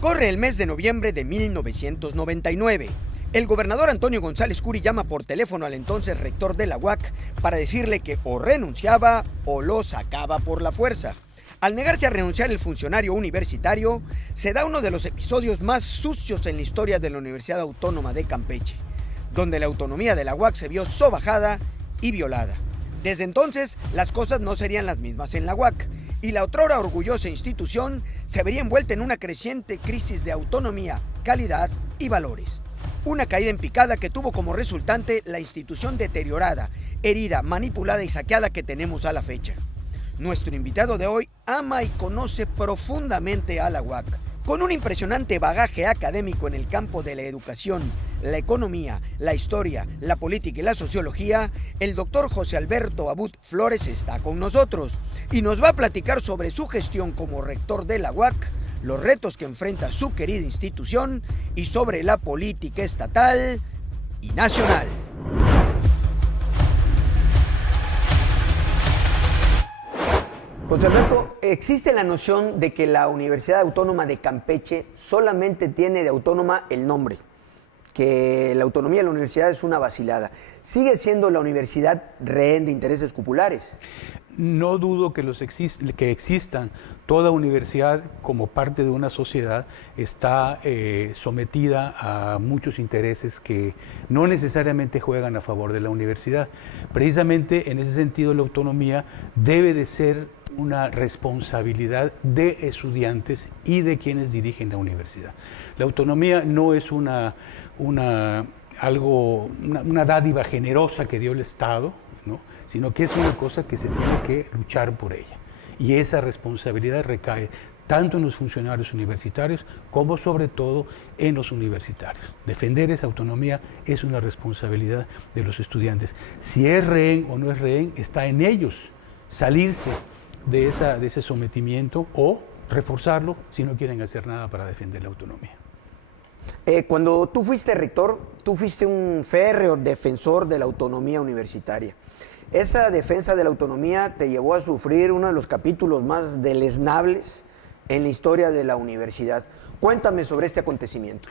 Corre el mes de noviembre de 1999. El gobernador Antonio González Curi llama por teléfono al entonces rector de la UAC para decirle que o renunciaba o lo sacaba por la fuerza. Al negarse a renunciar el funcionario universitario, se da uno de los episodios más sucios en la historia de la Universidad Autónoma de Campeche, donde la autonomía de la UAC se vio sobajada y violada. Desde entonces, las cosas no serían las mismas en la UAC, y la otrora orgullosa institución se vería envuelta en una creciente crisis de autonomía, calidad y valores. Una caída en picada que tuvo como resultante la institución deteriorada, herida, manipulada y saqueada que tenemos a la fecha. Nuestro invitado de hoy ama y conoce profundamente a la UAC. Con un impresionante bagaje académico en el campo de la educación, la economía, la historia, la política y la sociología, el doctor José Alberto Abud Flores está con nosotros y nos va a platicar sobre su gestión como rector de la UAC, los retos que enfrenta su querida institución y sobre la política estatal y nacional. José Alberto, ¿existe la noción de que la Universidad Autónoma de Campeche solamente tiene de autónoma el nombre? Que la autonomía de la universidad es una vacilada. ¿Sigue siendo la universidad rehén de intereses cupulares? No dudo que que existan. Toda universidad, como parte de una sociedad, está sometida a muchos intereses que no necesariamente juegan a favor de la universidad. Precisamente en ese sentido, la autonomía debe de ser una responsabilidad de estudiantes y de quienes dirigen la universidad. La autonomía no es una dádiva generosa que dio el Estado, ¿no? Sino que es una cosa que se tiene que luchar por ella. Y esa responsabilidad recae tanto en los funcionarios universitarios como sobre todo en los universitarios. Defender esa autonomía es una responsabilidad de los estudiantes. Si es rehén o no es rehén, está en ellos salirse de ese sometimiento o reforzarlo si no quieren hacer nada para defender la autonomía. Cuando tú fuiste rector, tú fuiste un férreo defensor de la autonomía universitaria. Esa defensa de la autonomía te llevó a sufrir uno de los capítulos más deleznables en la historia de la universidad. Cuéntame sobre este acontecimiento.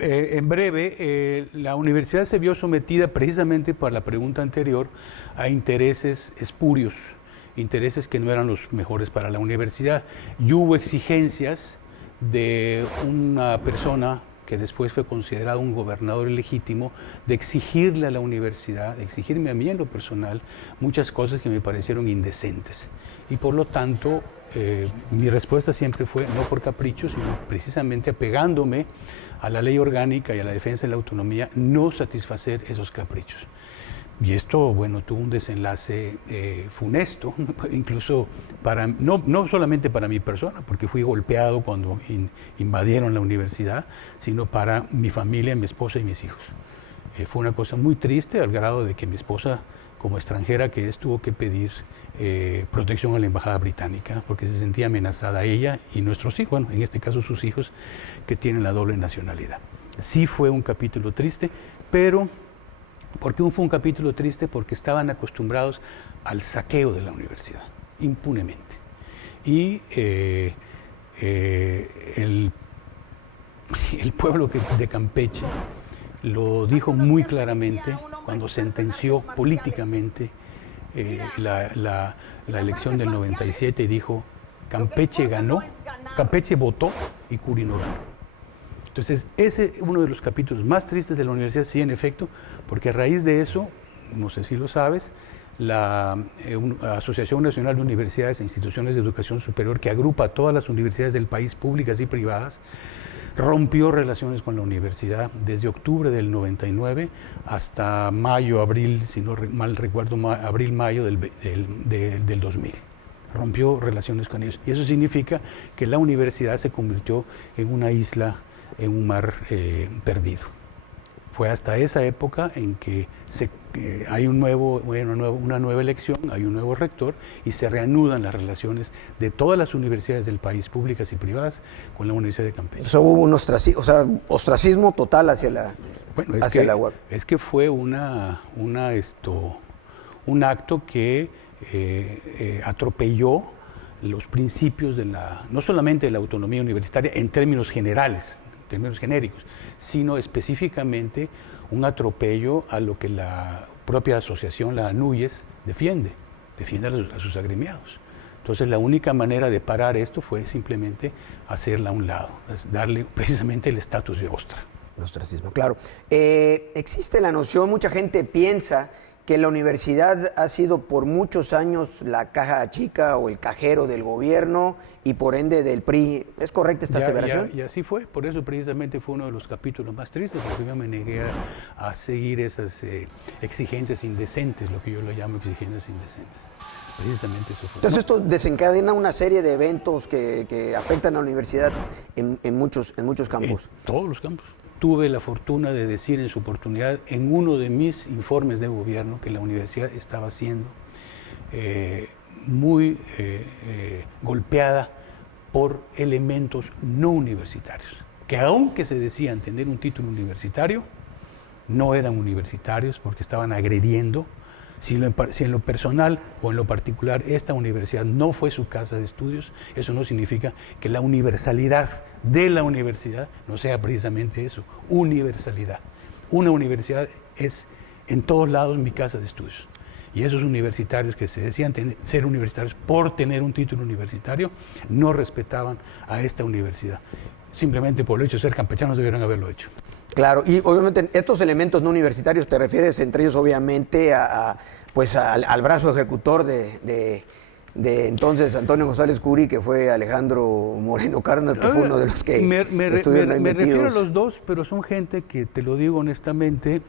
En breve, la universidad se vio sometida precisamente por la pregunta anterior a intereses espurios, intereses que no eran los mejores para la universidad. Y hubo exigencias de una persona que después fue considerado un gobernador ilegítimo, de exigirle a la universidad, de exigirme a mí en lo personal, muchas cosas que me parecieron indecentes. Y por lo tanto, mi respuesta siempre fue, no por capricho, sino precisamente apegándome a la ley orgánica y a la defensa de la autonomía, no satisfacer esos caprichos. Y esto, bueno, tuvo un desenlace funesto, incluso no solamente para mi persona, porque fui golpeado cuando invadieron la universidad, sino para mi familia, mi esposa y mis hijos. Fue una cosa muy triste, al grado de que mi esposa, como extranjera que es, tuvo que pedir protección a la embajada británica, porque se sentía amenazada ella y nuestros hijos, bueno, en este caso sus hijos, que tienen la doble nacionalidad. Sí fue un capítulo triste, pero ¿por qué fue un capítulo triste? Porque estaban acostumbrados al saqueo de la universidad, impunemente. Y el pueblo de Campeche lo dijo muy claramente cuando sentenció políticamente la elección del 97 y dijo: Campeche ganó, Campeche votó y Curi no ganó. Entonces, ese es uno de los capítulos más tristes de la universidad, sí, en efecto, porque a raíz de eso, no sé si lo sabes, la Asociación Nacional de Universidades e Instituciones de Educación Superior, que agrupa a todas las universidades del país, públicas y privadas, rompió relaciones con la universidad desde octubre del 99 hasta mayo, abril, si no mal recuerdo, abril-mayo del 2000. Rompió relaciones con ellos. Y eso significa que la universidad se convirtió en una isla, en un mar perdido. Fue hasta esa época en que hay una nueva elección, hay un nuevo rector y se reanudan las relaciones de todas las universidades del país, públicas y privadas, con la Universidad de Campeche. O sea, hubo un ostracismo total hacia la UAC. Es que fue un acto que atropelló los principios no solamente de la autonomía universitaria en términos generales, en términos genéricos, sino específicamente un atropello a lo que la propia asociación, la ANUYES, defiende a sus agremiados. Entonces la única manera de parar esto fue simplemente hacerla a un lado, darle precisamente el estatus de ostra. El ostracismo, claro. Existe la noción, mucha gente piensa que la universidad ha sido por muchos años la caja chica o el cajero del gobierno y por ende del PRI. ¿Es correcta esta aseveración? Y así fue, por eso precisamente fue uno de los capítulos más tristes, porque yo me negué a seguir esas exigencias indecentes, lo que yo lo llamo exigencias indecentes. Precisamente eso fue. Entonces esto desencadena una serie de eventos que afectan a la universidad en muchos campos. En todos los campos. Tuve la fortuna de decir en su oportunidad, en uno de mis informes de gobierno, que la universidad estaba siendo muy golpeada por elementos no universitarios, que aunque se decían tener un título universitario, no eran universitarios porque estaban agrediendo. Si en lo personal o en lo particular esta universidad no fue su casa de estudios, eso no significa que la universalidad de la universidad no sea precisamente eso, universalidad. Una universidad es en todos lados mi casa de estudios. Y esos universitarios que se decían ser universitarios por tener un título universitario, no respetaban a esta universidad. Simplemente por el hecho de ser campechanos debieron haberlo hecho. Claro, y obviamente estos elementos no universitarios te refieres entre ellos obviamente al brazo ejecutor de entonces Antonio González Curi, que fue Alejandro Moreno Cárdenas, que fue uno de los que estuvieron ahí metidos. Me refiero a los dos, pero son gente que, te lo digo honestamente,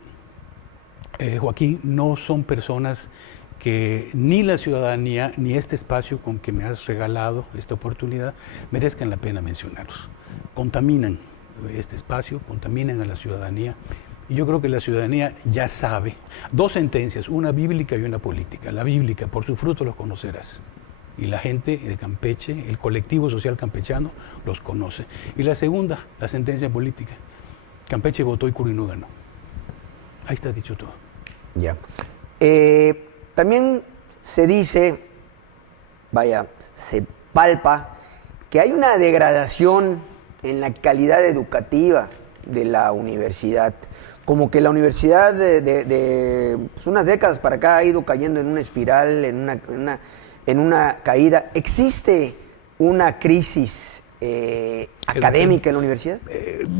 Joaquín, no son personas que ni la ciudadanía ni este espacio con que me has regalado esta oportunidad merezcan la pena mencionarlos. Contaminan este espacio, contaminan a la ciudadanía, y yo creo que la ciudadanía ya sabe. Dos sentencias, una bíblica y una política. La bíblica, por su fruto los conocerás. Y la gente de Campeche, el colectivo social campechano, los conoce. Y la segunda, la sentencia política. Campeche votó y Curi no ganó. Ahí está dicho todo. Ya. También se dice, se palpa, que hay una degradación en la calidad educativa de la universidad. Como que la universidad de unas décadas para acá ha ido cayendo en una espiral, en una caída. ¿Existe una crisis académica en la universidad?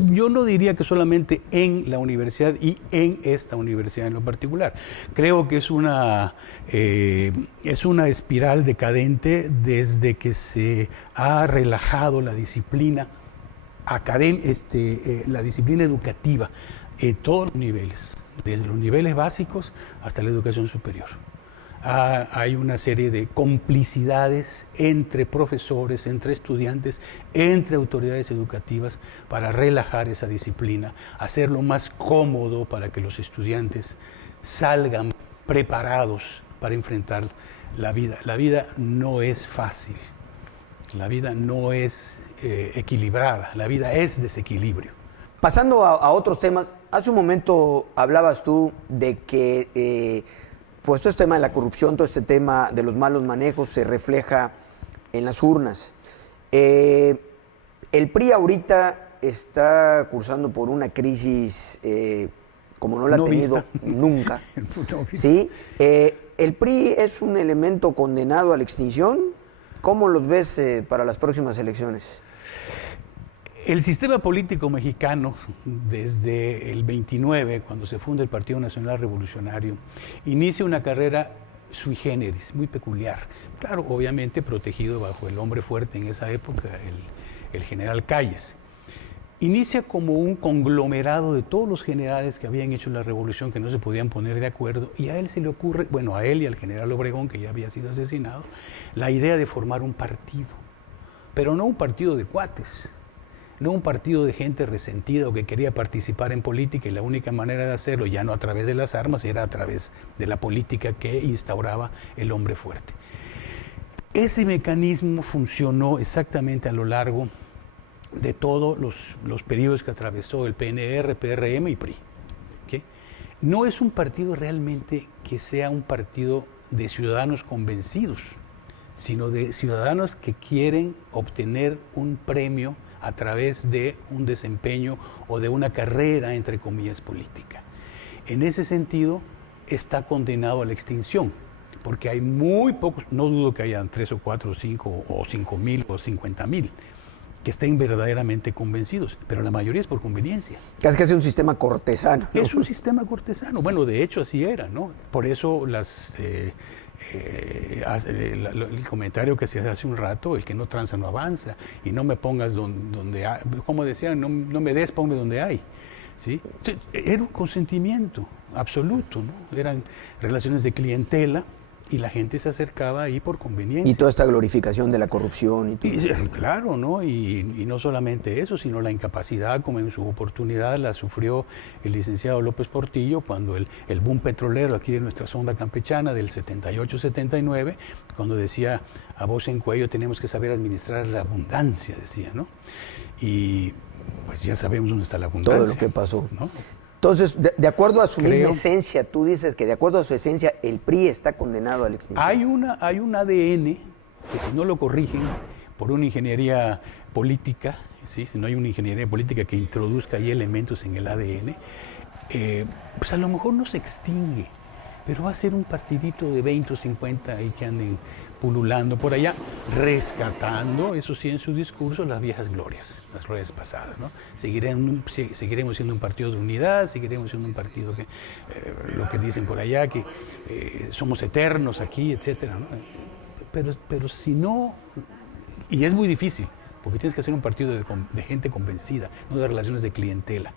Yo no diría que solamente en la universidad y en esta universidad en lo particular. Creo que es una espiral decadente desde que se ha relajado la disciplina la disciplina educativa en todos los niveles, desde los niveles básicos hasta la educación superior. Hay una serie de complicidades entre profesores, entre estudiantes, entre autoridades educativas para relajar esa disciplina, hacerlo más cómodo para que los estudiantes salgan preparados para enfrentar la vida. La vida no es fácil, la vida no es equilibrada, la vida es desequilibrio. Pasando a otros temas, hace un momento hablabas tú de que pues todo este tema de la corrupción, todo este tema de los malos manejos se refleja en las urnas. El PRI ahorita está cursando por una crisis como no la ha tenido nunca. ¿Sí? ¿El PRI es un elemento condenado a la extinción? ¿Cómo los ves para las próximas elecciones? El sistema político mexicano, desde el 29, cuando se funda el Partido Nacional Revolucionario, inicia una carrera sui generis, muy peculiar. Claro, obviamente protegido bajo el hombre fuerte en esa época, el general Calles. Inicia como un conglomerado de todos los generales que habían hecho la revolución, que no se podían poner de acuerdo, y a él se le ocurre, bueno, a él y al general Obregón, que ya había sido asesinado, la idea de formar un partido, pero no un partido de cuates, no un partido de gente resentida o que quería participar en política, y la única manera de hacerlo, ya no a través de las armas, era a través de la política que instauraba el hombre fuerte. Ese mecanismo funcionó exactamente a lo largo de todos los periodos que atravesó el PNR, PRM y PRI. ¿Okay? No es un partido realmente que sea un partido de ciudadanos convencidos, sino de ciudadanos que quieren obtener un premio a través de un desempeño o de una carrera, entre comillas, política. En ese sentido, está condenado a la extinción, porque hay muy pocos, no dudo que hayan 3 o 4 o 5 o 5,000 o 50,000 que estén verdaderamente convencidos, pero la mayoría es por conveniencia. Es que es un sistema cortesano, ¿no? Es un sistema cortesano. Bueno, de hecho así era, ¿no? Por eso el comentario que se hace un rato, el que no tranza no avanza, y no me pongas donde hay, como decían, no me des, ponme donde hay. ¿Sí? Era un consentimiento absoluto, ¿no? Eran relaciones de clientela y la gente se acercaba ahí por conveniencia. Y toda esta glorificación de la corrupción. Y todo. Claro, ¿no? Y no solamente eso, sino la incapacidad, como en su oportunidad la sufrió el licenciado López Portillo cuando el boom petrolero aquí de nuestra zona campechana del 78-79, cuando decía a voz en cuello tenemos que saber administrar la abundancia, decía, ¿no? Y pues ya sabemos dónde está la abundancia. Todo lo que pasó, ¿no? Entonces, de acuerdo a su misma esencia, tú dices que de acuerdo a su esencia, el PRI está condenado a la extinción. Hay un ADN que si no lo corrigen por una ingeniería política, ¿sí? Si no hay una ingeniería política que introduzca ahí elementos en el ADN, pues a lo mejor no se extingue, pero va a ser un partidito de 20 o 50 ahí que anden pululando por allá, rescatando, eso sí, en su discurso, las viejas glorias, las glorias pasadas, ¿no? Seguiremos siendo un partido de unidad, seguiremos siendo un partido que, lo que dicen por allá, que somos eternos aquí, etcétera, ¿no? Pero si no, y es muy difícil, porque tienes que hacer un partido de gente convencida, no de relaciones de clientela.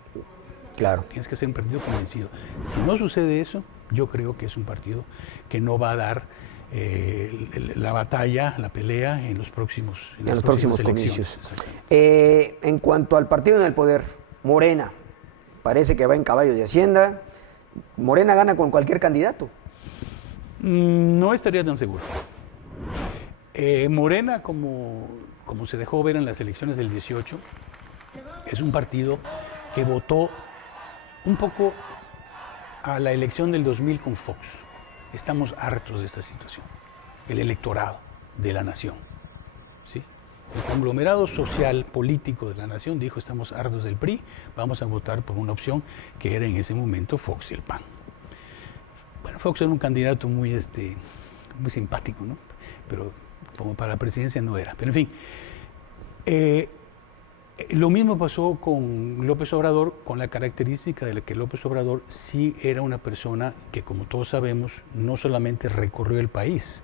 Claro. Tienes que ser un partido convencido. Si no sucede eso, yo creo que es un partido que no va a dar la batalla, la pelea en los próximos comicios. En cuanto al partido en el poder, Morena, parece que va en caballo de Hacienda. ¿Morena gana con cualquier candidato? No estaría tan seguro. Morena, como se dejó ver en las elecciones del 18, es un partido que votó un poco a la elección del 2000 con Fox. Estamos hartos de esta situación, el electorado de la nación, ¿sí? El conglomerado social, político de la nación dijo, estamos hartos del PRI, vamos a votar por una opción que era en ese momento Fox y el PAN. Bueno, Fox era un candidato muy simpático, ¿no? Pero como para la presidencia no era. Pero en fin, lo mismo pasó con López Obrador, con la característica de que López Obrador sí era una persona que, como todos sabemos, no solamente recorrió el país,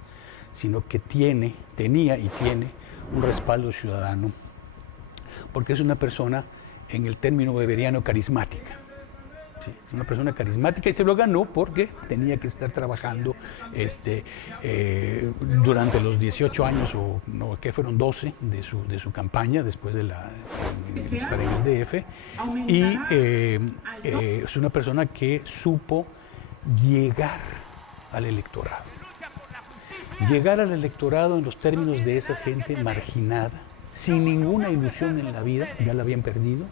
sino que tenía y tiene un respaldo ciudadano, porque es una persona, en el término weberiano, carismática. ¿Sí? Es una persona carismática y se lo ganó porque tenía que estar trabajando durante los 18 años, o no, que fueron 12 de su campaña después de estar en el DF, y es una persona que supo llegar al electorado. Llegar al electorado en los términos de esa gente marginada, sin ninguna ilusión en la vida, ya la habían perdido,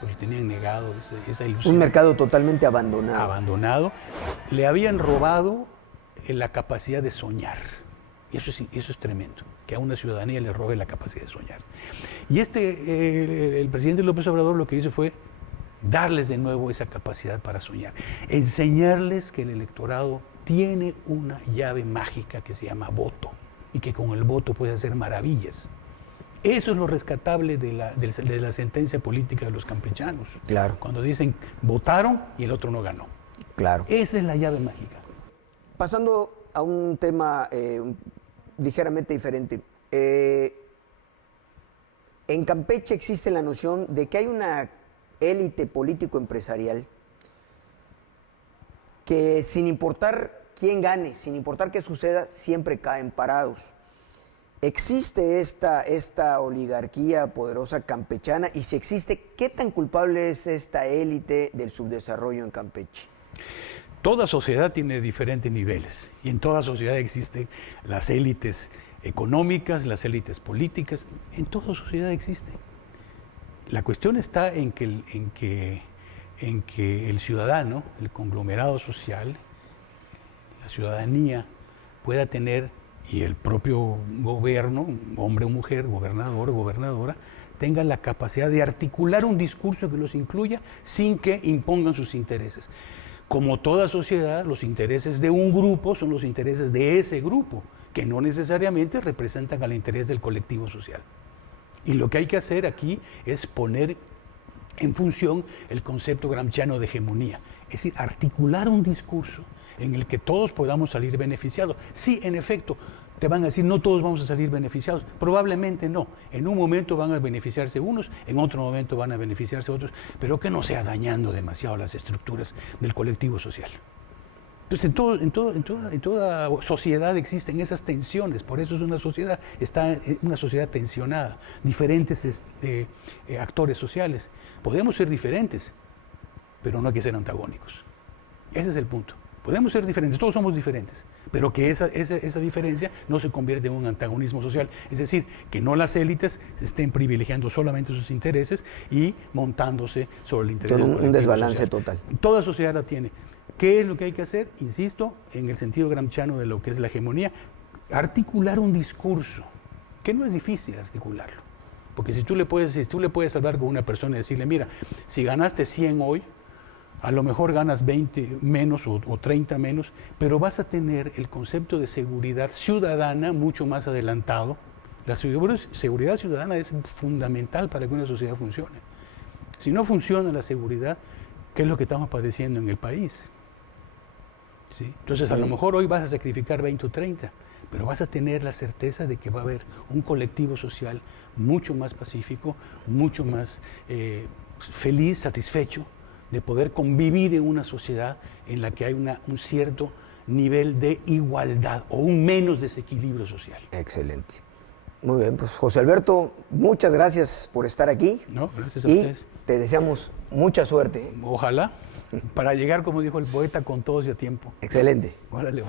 pues tenían negado esa ilusión. Un mercado totalmente abandonado. Abandonado. Le habían robado la capacidad de soñar. Y eso es tremendo, que a una ciudadanía le robe la capacidad de soñar. Y el presidente López Obrador lo que hizo fue darles de nuevo esa capacidad para soñar. Enseñarles que el electorado tiene una llave mágica que se llama voto y que con el voto puede hacer maravillas. Eso es lo rescatable de la sentencia política de los campechanos. Claro. Cuando dicen votaron y el otro no ganó. Claro. Esa es la llave mágica. Pasando a un tema ligeramente diferente. En Campeche existe la noción de que hay una élite político-empresarial que, sin importar quién gane, sin importar qué suceda, siempre caen parados. ¿Existe esta oligarquía poderosa campechana? Y si existe, ¿qué tan culpable es esta élite del subdesarrollo en Campeche? Toda sociedad tiene diferentes niveles y en toda sociedad existen las élites económicas, las élites políticas, en toda sociedad existe. La cuestión está en que el ciudadano, el conglomerado social, la ciudadanía pueda tener y el propio gobierno, hombre o mujer, gobernador o gobernadora, tengan la capacidad de articular un discurso que los incluya sin que impongan sus intereses. Como toda sociedad, los intereses de un grupo son los intereses de ese grupo, que no necesariamente representan al interés del colectivo social. Y lo que hay que hacer aquí es poner en función el concepto gramsciano de hegemonía, es decir, articular un discurso en el que todos podamos salir beneficiados. Sí, en efecto, te van a decir, no todos vamos a salir beneficiados, probablemente no. En un momento van a beneficiarse unos, en otro momento van a beneficiarse otros, pero que no sea dañando demasiado las estructuras del colectivo social. Pues en toda sociedad existen esas tensiones, por eso es una sociedad, está una sociedad tensionada, diferentes actores sociales. Podemos ser diferentes, pero no hay que ser antagónicos. Ese es el punto. Podemos ser diferentes, todos somos diferentes, pero que esa diferencia no se convierte en un antagonismo social. Es decir, que no las élites estén privilegiando solamente sus intereses y montándose sobre el interés del colectivo un desbalance social. total. Toda sociedad la tiene. ¿Qué es lo que hay que hacer? Insisto, en el sentido gramsciano de lo que es la hegemonía, articular un discurso, que no es difícil articularlo. Porque si tú le puedes hablar con una persona y decirle, mira, si ganaste 100 hoy, a lo mejor ganas 20 menos o 30 menos, pero vas a tener el concepto de seguridad ciudadana mucho más adelantado. La seguridad ciudadana es fundamental para que una sociedad funcione. Si no funciona la seguridad, ¿qué es lo que estamos padeciendo en el país? ¿Sí? Entonces, a lo mejor hoy vas a sacrificar 20 o 30, pero vas a tener la certeza de que va a haber un colectivo social mucho más pacífico, mucho más feliz, satisfecho, de poder convivir en una sociedad en la que hay un cierto nivel de igualdad o un menos desequilibrio social. Excelente. Muy bien, pues José Alberto, muchas gracias por estar aquí. No, gracias a y ustedes. Te deseamos mucha suerte. Ojalá, para llegar, como dijo el poeta, con todos y a tiempo. Excelente. Órale.